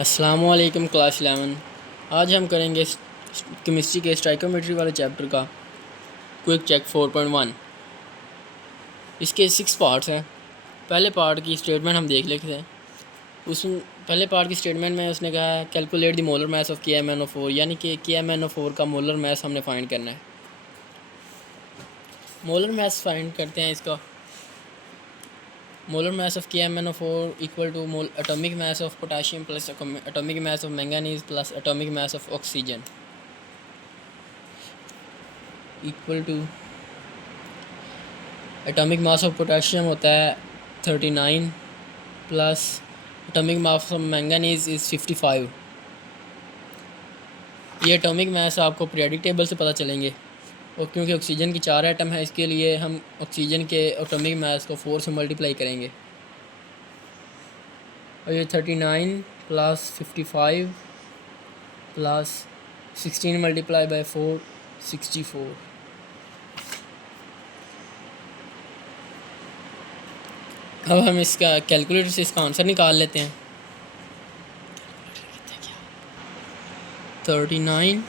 अस्सलामुअलैकुम क्लास 11। आज हम करेंगे केमिस्ट्री के स्टाइकोमेट्री वाले चैप्टर का क्विक चेक 4.1। इसके 6 पार्ट्स हैं। पहले पार्ट की स्टेटमेंट हम देख लेते हैं। उसमें पहले पार्ट की स्टेटमेंट में उसने कहा है calculate the molar mass of KMnO4, यानी कि KMnO4 का मोलर मास हमने फाइंड करना है। मोलर मास फाइंड करते हैं इसका। Molar mass of KMnO4 equal to atomic mass of potassium plus atomic mass of manganese plus atomic mass of oxygen equal to atomic mass of potassium होता है 39 plus atomic mass of manganese is 55। ये atomic mass आपको periodic table से पता चलेंगे, और क्योंकि oxygen की 4 एटम है इसके लिए हम ऑक्सीजन के एटॉमिक मास को 4 से मल्टीप्लाई करेंगे। और ये 39 प्लस 55 प्लस 16 मल्टीप्लाई बाई 4 64। अब हम इसका कैलकुलेटर से इसका आंसर निकाल लेते हैं। 39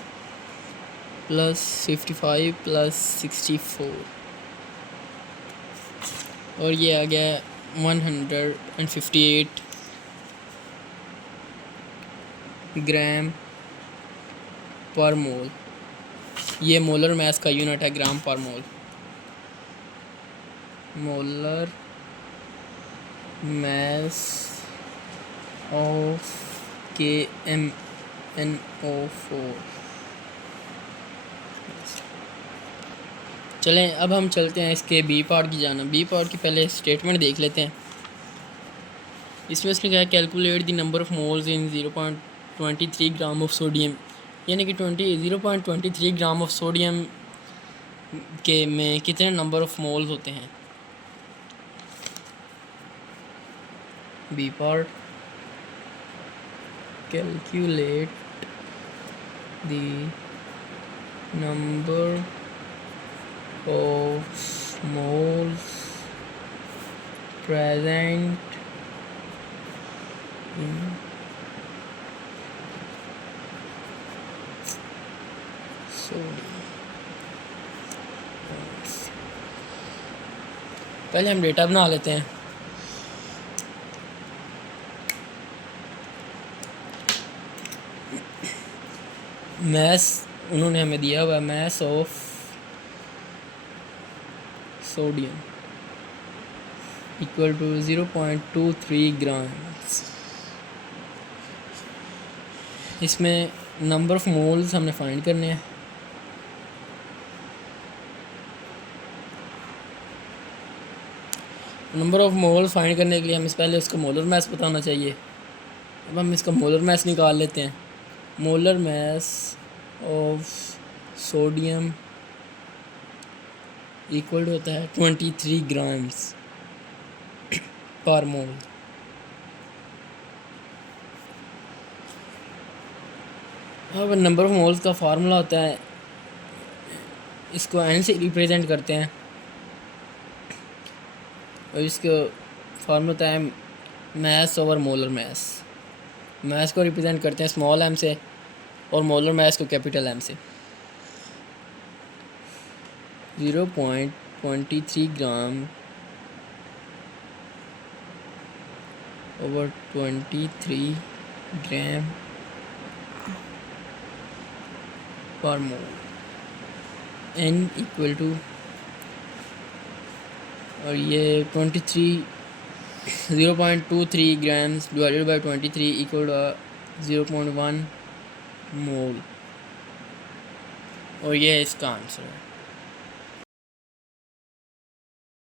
प्लस 55 प्लस 64, और ये आ गया 158 ग्राम पर मोल। ये मोलर मास का यूनिट है, ग्राम पर मोल। Molar mass of KMnO4। चलें अब हम चलते हैं इसके बी पार्ट की जाना। बी पार्ट की पहले स्टेटमेंट देख लेते हैं। इसमें उसने कहा calculate the number of moles in 0.23 gram of sodium, यानी कि 0.23 ग्राम ऑफ सोडियम के में कितने नंबर ऑफ मोल्स होते हैं। B part calculate the number of moles present in sodium. पहले हम डेटा बना लेते हैं। मैस उन्होंने हमें दिया हुआ mass of sodium equal to 0.23 gram. इसमें नंबर ऑफ मोल्स हमने फाइंड करने हैं। नंबर ऑफ मोल्स फाइंड करने के लिए हमें पहले उसका मोलर मास पता होना चाहिए। अब हम इसका मोलर मास निकाल लेते हैं। Molar mass of sodium equal होता है 23 ग्राम्स पर मोल। अब नंबर ऑफ मोल्स का फार्मूला होता है, इसको n से रिप्रेजेंट करते हैं, और इसका फार्मूला होता है मास ओवर मोलर मास। मास को रिप्रेजेंट करते हैं स्मॉल m से, और मोलर मास को कैपिटल M से। 0.23 ग्राम ओवर 23 ग्राम पर मोल। n इक्वल टू, और ये 0.23 grams divided by 23 equal to 0.1 mole, और ये इसका आंसर है।